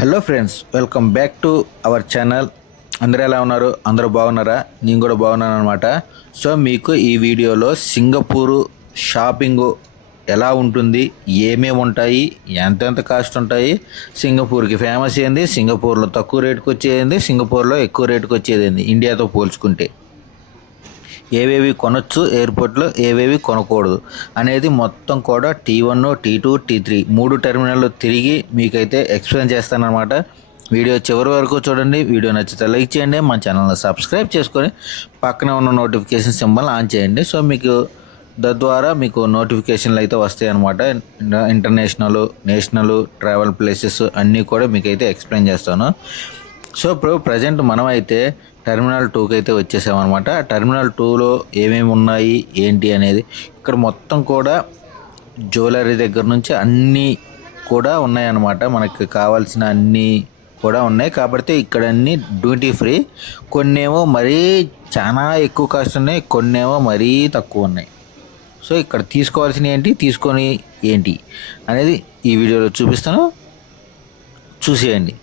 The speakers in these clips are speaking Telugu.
Hello friends, welcome back to our channel. అందరూ ఎలా ఉన్నారు? అందరూ బాగున్నారా? నేను కూడా బాగున్నాను అనమాట. సో మీకు ఈ వీడియోలో సింగపూరు షాపింగ్ ఎలా ఉంటుంది, ఏమేమి ఉంటాయి, ఎంతెంత కాస్ట్ ఉంటాయి, సింగపూర్కి ఫేమస్ ఏంది, సింగపూర్లో తక్కువ రేటుకి వచ్చేది, సింగపూర్లో ఎక్కువ రేటుకి వచ్చేది ఇండియాతో పోల్చుకుంటే ఏవేవి కొనొచ్చు ఎయిర్పోర్ట్లో, ఏవేవి కొనకూడదు అనేది మొత్తం కూడా T1, T2, T3 మూడు టెర్మినల్లో తిరిగి మీకైతే ఎక్స్ప్లెయిన్ చేస్తానన్నమాట. వీడియో చివరి వరకు చూడండి. వీడియో నచ్చితే లైక్ చేయండి, మా ఛానల్ని సబ్స్క్రైబ్ చేసుకొని పక్కనే ఉన్న నోటిఫికేషన్ సింబల్ ఆన్ చేయండి. సో మీకు తద్వారా మీకు నోటిఫికేషన్లు అయితే వస్తాయి అన్నమాట. ఇంటర్నేషనల్, నేషనల్ ట్రావెల్ ప్లేసెస్ అన్నీ కూడా మీకైతే ఎక్స్ప్లెయిన్ చేస్తాను. సో ఇప్పుడు ప్రజెంట్ మనమైతే టెర్మినల్ 2కి అయితే వచ్చేసామన్నమాట. టెర్మినల్ 2లో ఏమేమి ఉన్నాయి ఏంటి అనేది ఇక్కడ మొత్తం కూడా జ్యువెలరీ దగ్గర నుంచి అన్నీ కూడా ఉన్నాయన్నమాట. మనకి కావాల్సిన అన్నీ కూడా ఉన్నాయి కాబట్టి ఇక్కడ అన్నీ డ్యూటీ ఫ్రీ. కొన్నేమో మరీ చాలా ఎక్కువ కాస్ట్ ఉన్నాయి, కొన్నేమో మరీ తక్కువ ఉన్నాయి. సో ఇక్కడ తీసుకోవాల్సినవి ఏంటి, తీసుకొని ఏంటి అనేది ఈ వీడియోలో చూపిస్తాను, చూసేయండి.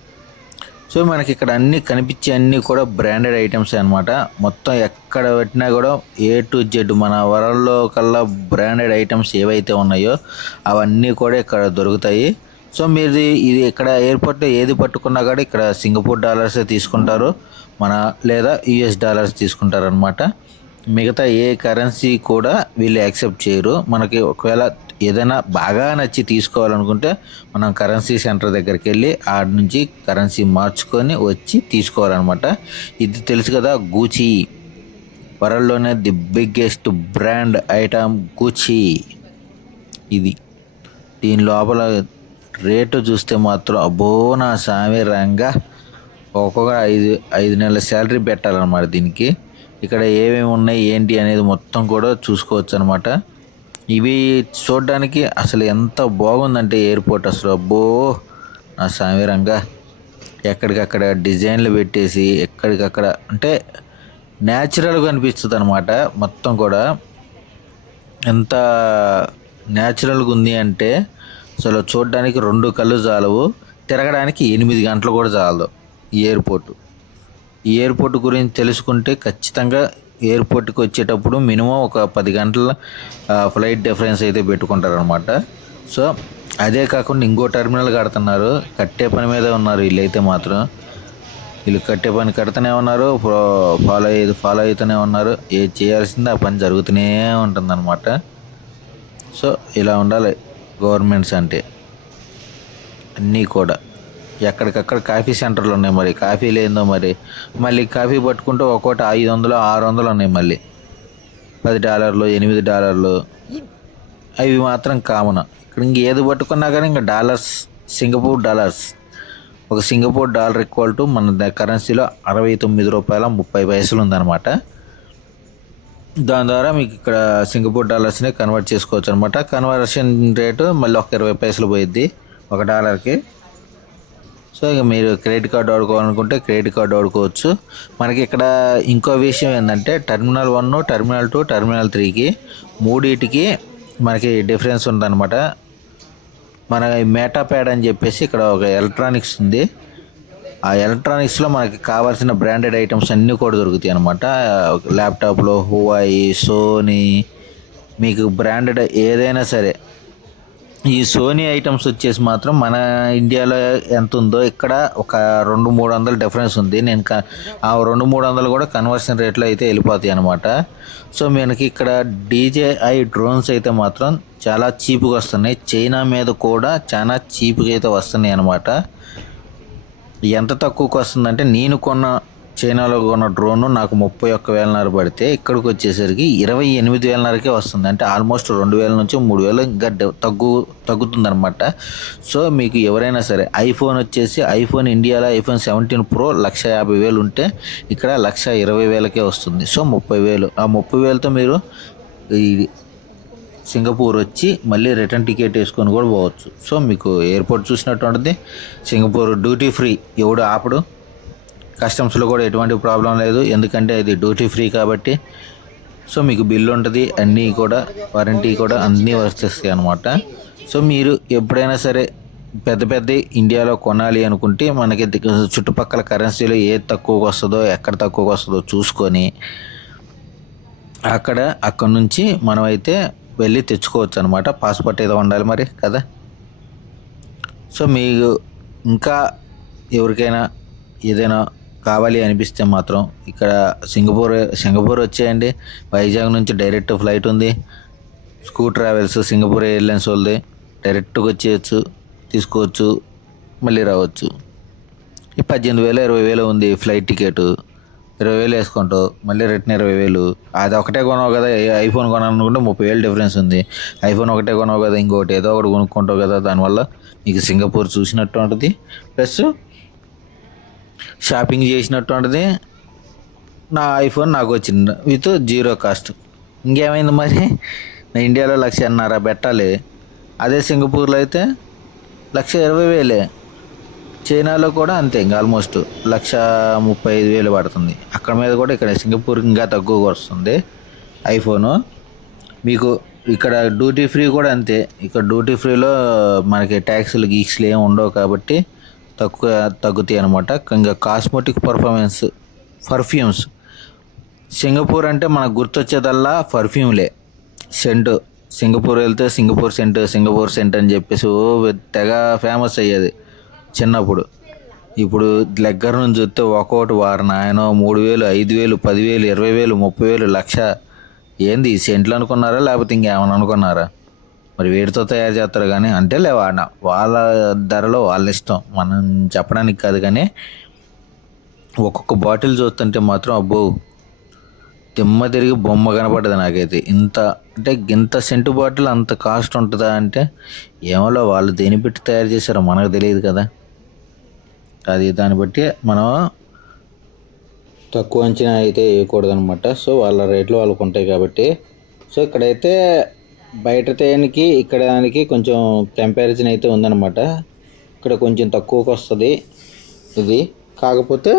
సో మనకి ఇక్కడ అన్నీ కనిపించే అన్నీ కూడా బ్రాండెడ్ ఐటమ్స్ అనమాట. మొత్తం ఎక్కడ పెట్టినా కూడా A to Z మన వరల్డ్లో కల్లా బ్రాండెడ్ ఐటమ్స్ ఏవైతే ఉన్నాయో అవన్నీ కూడా ఇక్కడ దొరుకుతాయి. సో మీరు ఇది ఇక్కడ ఎయిర్పోర్ట్లో ఏది పట్టుకున్నా కూడా ఇక్కడ సింగపూర్ డాలర్సే తీసుకుంటారు, లేదా US డాలర్స్ తీసుకుంటారు అనమాట. మిగతా ఏ కరెన్సీ కూడా వీళ్ళు యాక్సెప్ట్ చేయరు. మనకి ఒకవేళ ఏదైనా బాగా నచ్చి తీసుకోవాలనుకుంటే మనం కరెన్సీ సెంటర్ దగ్గరికి వెళ్ళి ఆడ నుంచి కరెన్సీ మార్చుకొని వచ్చి తీసుకోవాలన్నమాట. ఇది తెలుసు కదా, గూచీ, వరల్డ్లోనే the biggest brand item Gucci. ఇది దీని లోపల రేటు చూస్తే మాత్రం అబ్బో నా సామి రంగా, ఒక్కొక్క 5 నెలల శాలరీ పెట్టాలన్నమాట దీనికి. ఇక్కడ ఏమేమి ఉన్నాయి ఏంటి అనేది మొత్తం కూడా చూసుకోవచ్చు అనమాట. ఇవి చూడడానికి అసలు ఎంత బాగుందంటే ఎయిర్పోర్ట్ అసలు అబ్బో నా సామిరంగా, ఎక్కడికక్కడ డిజైన్లు పెట్టేసి ఎక్కడికక్కడ అంటే న్యాచురల్గా అనిపిస్తుంది అనమాట. మొత్తం కూడా ఎంత న్యాచురల్గా ఉంది అంటే అసలు చూడడానికి 2 కళ్ళు చాలవు, తిరగడానికి 8 గంటలు కూడా చాలదు ఈ ఎయిర్పోర్టు. ఈ ఎయిర్పోర్ట్ గురించి తెలుసుకుంటే ఖచ్చితంగా ఎయిర్పోర్ట్కి వచ్చేటప్పుడు మినిమం ఒక 10 గంటల ఫ్లైట్ డిఫరెన్స్ అయితే పెట్టుకుంటారనమాట. సో అదే కాకుండా ఇంకో టెర్మినల్ కడుతున్నారు, కట్టే పని మీద ఉన్నారు వీళ్ళైతే మాత్రం. వీళ్ళు కట్టే పని కడుతూనే ఉన్నారు, ఫాలో అవుతూనే ఉన్నారు. ఏది చేయాల్సింది ఆ పని జరుగుతూనే ఉంటుందన్నమాట. సో ఇలా ఉండాలి గవర్నమెంట్స్ అంటే. అన్నీ కూడా ఎక్కడికక్కడ కాఫీ సెంటర్లు ఉన్నాయి, మరి కాఫీ లేదో మరి మళ్ళీ కాఫీ పట్టుకుంటే ఒక్కోటి 500, 600 ఉన్నాయి, మళ్ళీ $10, $8. అవి మాత్రం కామన్. ఇక్కడ ఇంక ఏది పట్టుకున్నా కానీ ఇంకా డాలర్స్, సింగపూర్ డాలర్స్. ఒక సింగపూర్ డాలర్ ఈక్వల్ టు మన కరెన్సీలో ₹69.30 ఉందన్నమాట. దాని ద్వారా మీకు ఇక్కడ సింగపూర్ డాలర్స్ని కన్వర్ట్ చేసుకోవచ్చు అనమాట. కన్వర్షన్ రేటు మళ్ళీ ఒక 20 పైసలు పోయిద్ది ఒక డాలర్కి. సో ఇక మీరు క్రెడిట్ కార్డు వాడుకోవాలనుకుంటే క్రెడిట్ కార్డు వాడుకోవచ్చు. మనకి ఇక్కడ ఇంకో విషయం ఏంటంటే టెర్మినల్ 1, టెర్మినల్ 2, టెర్మినల్ 3కి మూడింటికి మనకి డిఫరెన్స్ ఉందన్నమాట. మన మెటా ప్యాడ్ అని చెప్పేసి ఇక్కడ ఒక ఎలక్ట్రానిక్స్ ఉంది. ఆ ఎలక్ట్రానిక్స్లో మనకి కావాల్సిన బ్రాండెడ్ ఐటమ్స్ అన్నీ కూడా దొరుకుతాయి అన్నమాట. ల్యాప్టాప్లో హువాయి, సోనీ, మీకు బ్రాండెడ్ ఏదైనా సరే. ఈ సోనీ ఐటమ్స్ వచ్చేసి మాత్రం మన ఇండియాలో ఎంత ఉందో ఇక్కడ ఒక 200-300 డిఫరెన్స్ ఉంది. నేను ఆ 200-300 కూడా కన్వర్షన్ రేట్లో అయితే వెళ్ళిపోతాయి అనమాట. సో మనకి ఇక్కడ DJI డ్రోన్స్ అయితే మాత్రం చాలా చీప్గా వస్తున్నాయి. చైనా మీద కూడా చాలా చీప్గా అయితే వస్తున్నాయి అనమాట. ఎంత తక్కువకి వస్తుందంటే నేను చైనాలో కొన్న డ్రోన్ నాకు 31,500 పడితే ఇక్కడికి వచ్చేసరికి 28,500కే వస్తుంది. అంటే ఆల్మోస్ట్ 2,000 నుంచి 3,000 ఇంకా తగ్గుతుంది అనమాట. సో మీకు ఎవరైనా సరే ఐఫోన్ వచ్చేసి ఐఫోన్ ఇండియాలో iPhone 17 Pro 1,50,000 ఉంటే ఇక్కడ 1,20,000కే వస్తుంది. సో 30,000. ఆ 30,000తో మీరు ఈ సింగపూర్ వచ్చి మళ్ళీ రిటర్న్ టికెట్ వేసుకొని కూడా పోవచ్చు. సో మీకు ఎయిర్పోర్ట్ చూసినట్టు ఉంటుంది. సింగపూర్ డ్యూటీ ఫ్రీ, ఎవడు ఆపడు. కస్టమ్స్లో కూడా ఎటువంటి ప్రాబ్లం లేదు, ఎందుకంటే ఇది డ్యూటీ ఫ్రీ కాబట్టి. సో మీకు బిల్లు ఉంటుంది, అన్నీ కూడా వారంటీ కూడా అన్నీ వర్తిస్తాయి అనమాట. సో మీరు ఎప్పుడైనా సరే పెద్ద పెద్ద ఇండియాలో కొనాలి అనుకుంటే మనకి చుట్టుపక్కల కరెన్సీలో ఏది తక్కువకి వస్తుందో ఎక్కడ తక్కువకి వస్తుందో చూసుకొని అక్కడ నుంచి మనమైతే వెళ్ళి తెచ్చుకోవచ్చు అనమాట. పాస్పోర్ట్ ఏదో ఉండాలి మరి కదా. సో మీకు ఇంకా ఎవరికైనా ఏదైనా కావాలి అనిపిస్తే మాత్రం ఇక్కడ సింగపూర్ వచ్చేయండి. వైజాగ్ నుంచి డైరెక్ట్ ఫ్లైట్ ఉంది. స్కూ ట్రావెల్స్ సింగపూర్ ఎయిర్లైన్స్ వాళ్ళది. డైరెక్ట్గా వచ్చేయచ్చు, తీసుకోవచ్చు, మళ్ళీ రావచ్చు. ఈ 18,000 20,000 ఉంది ఫ్లైట్ టికెట్. 20,000 వేసుకుంటావు, మళ్ళీ రిటర్న్ 20,000. అది ఒకటే కొనవు కదా, ఐఫోన్ కొనాలనుకుంటే 30,000 డిఫరెన్స్ ఉంది. ఐఫోన్ ఒకటే కొనవు కదా, ఇంకోటి ఏదో ఒకటి కొనుక్కుంటావు కదా. దానివల్ల నీకు సింగపూర్ చూసినట్టు ఉంటుంది, ప్లస్ షాపింగ్ చేసినట్టు ఉంటుంది. నా ఐఫోన్ నాకు వచ్చింది విత్ 0 కాస్ట్. ఇంకేమైంది మరి, నా ఇండియాలో 1,50,000 పెట్టాలి. అదే సింగపూర్లో అయితే 1,20,000. చైనాలో కూడా అంతే, ఇంకా ఆల్మోస్ట్ 1,35,000 పడుతుంది. అక్కడ మీద కూడా ఇక్కడ సింగపూర్ ఇంకా తక్కువగా వస్తుంది ఐఫోను. మీకు ఇక్కడ డ్యూటీ ఫ్రీ కూడా అంతే. ఇక్కడ డ్యూటీ ఫ్రీలో మనకి ట్యాక్స్లు గీక్స్లు ఏమి ఉండవు కాబట్టి తగ్గుతాయి అనమాట. ఇంకా కాస్మెటిక్ పర్ఫ్యూమ్స్ సింగపూర్ అంటే మనకు గుర్తొచ్చేదల్లా పర్ఫ్యూమ్లే, సెంటు. సింగపూర్ వెళ్తే సింగపూర్ సెంట్ అని చెప్పేసి తెగ ఫేమస్ అయ్యేది చిన్నప్పుడు. ఇప్పుడు దగ్గర నుంచి చూస్తే ఒక్కొక్కటి ఆయన 3,000 5,000 10,000 20,000 30,000 1,00,000. ఏంది సెంట్లు అనుకున్నారా లేకపోతే ఇంకేమైనా అనుకున్నారా? మరి వీటితో తయారు చేస్తారు కానీ అంటే వాళ్ళ ధరలో వాళ్ళ ఇష్టం, మనం చెప్పడానికి కాదు. కానీ ఒక్కొక్క బాటిల్ చూస్తుంటే మాత్రం అబ్బో తిమ్మ తిరిగి బొమ్మ కనపడ్డది నాకైతే. ఇంత సెంటు బాటిల్ అంత కాస్ట్ ఉంటుందా అంటే ఏమో వాళ్ళు దేని పెట్టి తయారు చేశారో మనకు తెలియదు కదా. అది దాన్ని బట్టి మనం తక్కువ అంచనా అయితే వేయకూడదు అనమాట. సో వాళ్ళ రేట్లు వాళ్ళకు ఉంటాయి కాబట్టి. సో ఇక్కడైతే బయట తేనికి ఇక్కడ దానికి కొంచెం కంపారిజన్ అయితే ఉందన్నమాట. ఇక్కడ కొంచెం తక్కువకి వస్తుంది ఇది. కాకపోతే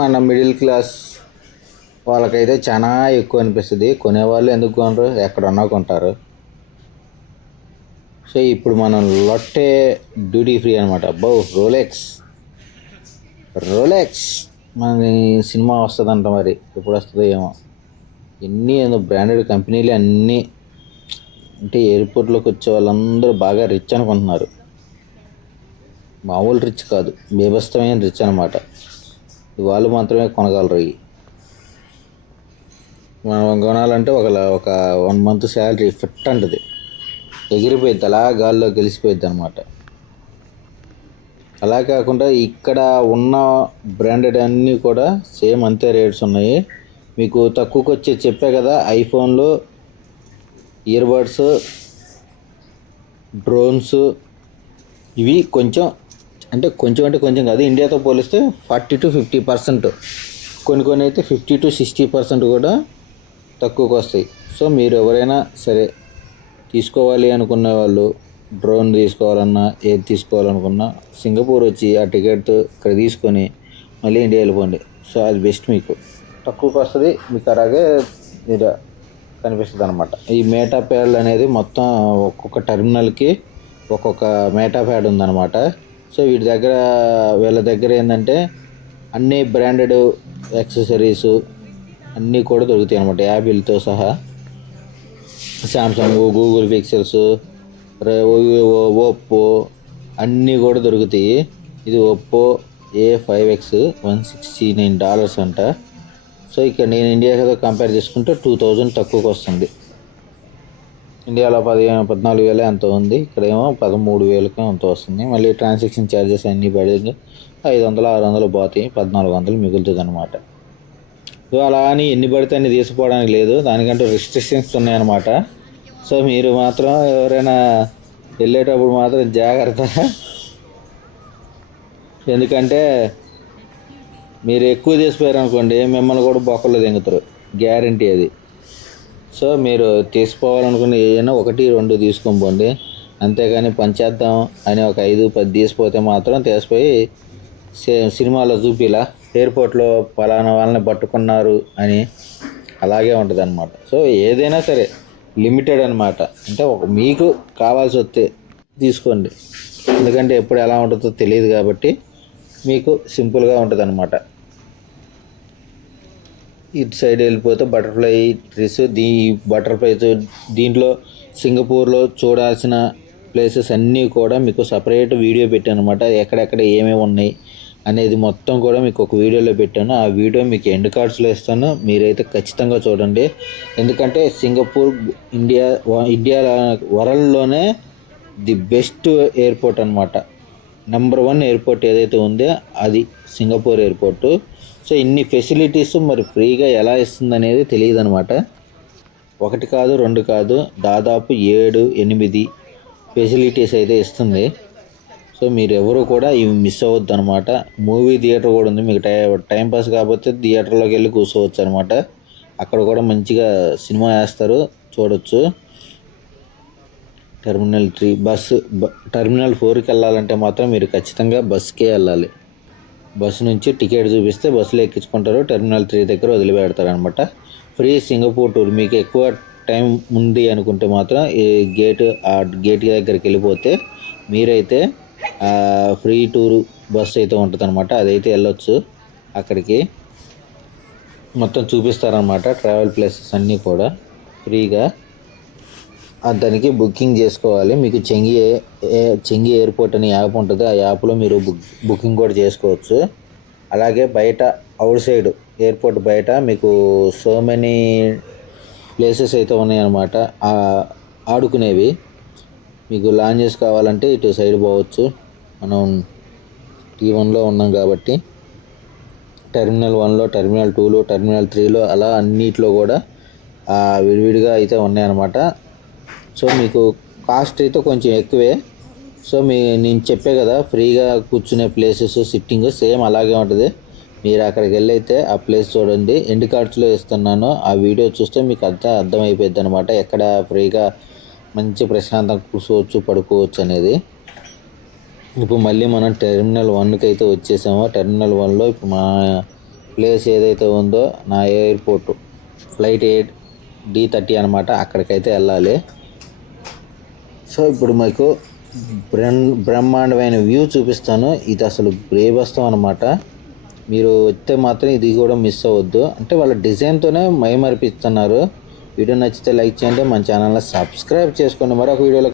మన మిడిల్ క్లాస్ వాళ్ళకైతే చాలా ఎక్కువ అనిపిస్తుంది. కొనేవాళ్ళు ఎందుకు కొనరు, ఎక్కడన్నా కొంటారు. సో ఇప్పుడు మనం లొట్టే డ్యూటీ ఫ్రీ అనమాట. అబ్బో రోలెక్స్ మన సినిమా వస్తుందంట, మరి ఎప్పుడు వస్తుందో ఏమో. ఏదో బ్రాండెడ్ కంపెనీలు అన్నీ అంటే ఎయిర్పోర్ట్లోకి వచ్చే వాళ్ళందరూ బాగా రిచ్ అనుకుంటున్నారు. మామూలు రిచ్ కాదు, బేబస్తమైన రిచ్ అనమాట. వాళ్ళు మాత్రమే కొనగలరు. ఇవి మనం కొనాలంటే ఒక 1 month శాలరీ ఫిట్ అంటది, ఎగిరిపోయిద్ది, అలా గాల్లో గెలిచిపోయిద్ది అనమాట. అలా కాకుండా ఇక్కడ ఉన్న బ్రాండెడ్ అన్నీ కూడా సేమ్ అంతే రేట్స్ ఉన్నాయి. మీకు తక్కువకి వచ్చే చెప్పే కదా, ఐఫోన్లో ఇయర్బడ్స్, డ్రోన్స్, ఇవి కొంచెం అంటే కొంచెం కాదు, ఇండియాతో పోలిస్తే 40 to 50%, కొన్ని అయితే 50 to 60% కూడా తక్కువకి వస్తాయి. సో మీరు ఎవరైనా సరే తీసుకోవాలి అనుకున్న వాళ్ళు, డ్రోన్ తీసుకోవాలన్నా ఏది తీసుకోవాలనుకున్నా సింగపూర్ వచ్చి ఆ టికెట్ ఇక్కడ తీసుకొని మళ్ళీ ఇండియా వెళ్ళిపోండి. సో అది బెస్ట్, మీకు తక్కువకి వస్తుంది, మీకు అలాగే మీరు కనిపిస్తుంది అనమాట. ఈ మేటా ప్యాడ్ అనేది మొత్తం ఒక్కొక్క టెర్మినల్కి ఒక్కొక్క మేటా ప్యాడ్ ఉందన్నమాట. సో వీళ్ళ దగ్గర ఏంటంటే అన్ని బ్రాండెడ్ యాక్సెసరీస్ అన్నీ కూడా దొరుకుతాయి అనమాట, యాపిల్తో సహా. శాంసంగ్, గూగుల్ పిక్సెల్స్, ఓప్పో అన్నీ కూడా దొరుకుతాయి. ఇది ఒప్పో A5X $169 అంట. సో ఇక్కడ నేను ఇండియాతో కంపేర్ చేసుకుంటే 2,000 తక్కువకి వస్తుంది. ఇండియాలో 14,000 ఎంతో ఉంది, ఇక్కడేమో 13,000 ఎంతో వస్తుంది. మళ్ళీ ట్రాన్సాక్షన్ ఛార్జెస్ అన్నీ పడి 500-600 పోతాయి, 1,400 మిగులుతుంది అనమాట. సో అలా అని ఎన్ని పడితే అన్ని తీసుకోవడానికి లేదు, దానికంటే రిస్ట్రిక్షన్స్ ఉన్నాయన్నమాట. సో మీరు మాత్రం ఎవరైనా వెళ్ళేటప్పుడు మాత్రం జాగ్రత్త, ఎందుకంటే మీరు ఎక్కువ తీసిపోయారు అనుకోండి మిమ్మల్ని కూడా బొక్కల్లో దింగుతారు, గ్యారంటీ అది. సో మీరు తీసుకోవాలనుకున్న ఏదైనా 1-2 తీసుకొని పోండి, అంతేగాని పనిచేద్దాం అని ఒక 5-10 తీసిపోతే మాత్రం తీసిపోయి సినిమాలో చూపిలా ఎయిర్పోర్ట్లో పలానా వాళ్ళని పట్టుకున్నారు అని అలాగే ఉంటుంది అనమాట. సో ఏదైనా సరే లిమిటెడ్ అనమాట. అంటే మీకు కావాల్సి వస్తే తీసుకోండి, ఎందుకంటే ఎప్పుడు ఎలా ఉంటుందో తెలియదు కాబట్టి మీకు సింపుల్గా ఉంటుంది అన్నమాట. ఇటు సైడ్ వెళ్ళిపోతే బటర్ఫ్లై ట్రీస్, బటర్ఫ్లైస్ దీంట్లో సింగపూర్లో చూడాల్సిన ప్లేసెస్ అన్నీ కూడా మీకు సపరేట్ వీడియో పెట్టాను అనమాట. ఎక్కడెక్కడ ఏమేమి ఉన్నాయి అనేది మొత్తం కూడా మీకు ఒక వీడియోలో పెట్టాను. ఆ వీడియో మీకు ఎండ్ కార్డ్స్లో ఇస్తాను, మీరైతే ఖచ్చితంగా చూడండి. ఎందుకంటే సింగపూర్ ఇండియా వరల్డ్లోనే ది బెస్ట్ ఎయిర్పోర్ట్ అనమాట. నెంబర్ 1 ఎయిర్పోర్ట్ ఏదైతే ఉందో అది సింగపూర్ ఎయిర్పోర్టు. సో ఇన్ని ఫెసిలిటీస్ మరి ఫ్రీగా ఎలా ఇస్తుంది అనేది తెలియదు అనమాట. 1 కాదు 2 కాదు, దాదాపు 7-8 ఫెసిలిటీస్ అయితే ఇస్తుంది. సో మీరు ఎవరు కూడా ఇవి మిస్ అవ్వద్దు అనమాట. మూవీ థియేటర్ కూడా ఉంది, మీకు టైంపాస్ కాకపోతే థియేటర్లోకి వెళ్ళి కూర్చోవచ్చు అనమాట. అక్కడ కూడా మంచిగా సినిమా వేస్తారు, చూడవచ్చు. టెర్మినల్ 3 టెర్మినల్ 4కి వెళ్ళాలంటే మాత్రం మీరు ఖచ్చితంగా బస్కే వెళ్ళాలి. బస్సు నుంచి టికెట్ చూపిస్తే బస్సులో ఎక్కించుకుంటారు, టెర్మినల్ 3 దగ్గర వదిలిపెడతారు అనమాట. Free Singapore tour. మీకు ఎక్కువ టైం ఉంది అనుకుంటే మాత్రం ఈ గేట్ దగ్గరికి వెళ్ళిపోతే మీరైతే ఫ్రీ టూరు బస్సు అయితే ఉంటుంది అనమాట. అదైతే వెళ్ళొచ్చు. అక్కడికి మొత్తం చూపిస్తారనమాట, ట్రావెల్ ప్లేసెస్ అన్నీ కూడా ఫ్రీగా. దానికి బుకింగ్ చేసుకోవాలి. మీకు చెంగి ఎయిర్పోర్ట్ అనే యాప్ ఉంటుంది, ఆ యాప్లో మీరు బుకింగ్ కూడా చేసుకోవచ్చు. అలాగే బయట అవుట్ సైడ్ ఎయిర్పోర్ట్ బయట మీకు సో మెనీ ప్లేసెస్ అయితే ఉన్నాయన్నమాట ఆడుకునేవి. మీకు లాంజెస్ కావాలంటే ఇటు సైడ్ పోవచ్చు. మనం T1లో ఉన్నాం కాబట్టి టెర్మినల్ 1లో, టెర్మినల్ 2లో, టెర్మినల్ 3లో అలా అన్నిట్లో కూడా విడివిడిగా అయితే ఉన్నాయన్నమాట. సో మీకు కాస్ట్ అయితే కొంచెం ఎక్కువే. సో నేను చెప్పే కదా, ఫ్రీగా కూర్చునే ప్లేసెస్ సిట్టింగ్ సేమ్ అలాగే ఉంటుంది. మీరు అక్కడికి వెళ్ళి అయితే ఆ ప్లేస్ చూడండి. ఎండ్ కార్డ్స్లో ఇస్తున్నాను, ఆ వీడియో చూస్తే మీకు అర్థమైపోద్ది అనమాట. ఎక్కడ ఫ్రీగా మంచి ప్రశాంతంగా కూర్చోవచ్చు, పడుకోవచ్చు అనేది. ఇప్పుడు మళ్ళీ మనం టెర్మినల్ 1కి అయితే వచ్చేసాము. టెర్మినల్ 1లో ఇప్పుడు మా ప్లేస్ ఏదైతే ఉందో నా ఎయిర్పోర్టు ఫ్లైట్ D30 అనమాట, అక్కడికైతే వెళ్ళాలి. సో ఇప్పుడు మీకు బ్రహ్మాండమైన వ్యూ చూపిస్తాను. ఇది అసలు బేబస్తం అనమాట. మీరు వస్తే మాత్రం ఇది కూడా మిస్ అవ్వద్దు. అంటే వాళ్ళ డిజైన్తోనే మైమరిపిస్తున్నారు. వీడియో నచ్చితే లైక్ చేయండి, మన ఛానల్ని సబ్స్క్రైబ్ చేసుకోండి. మరొక వీడియోలో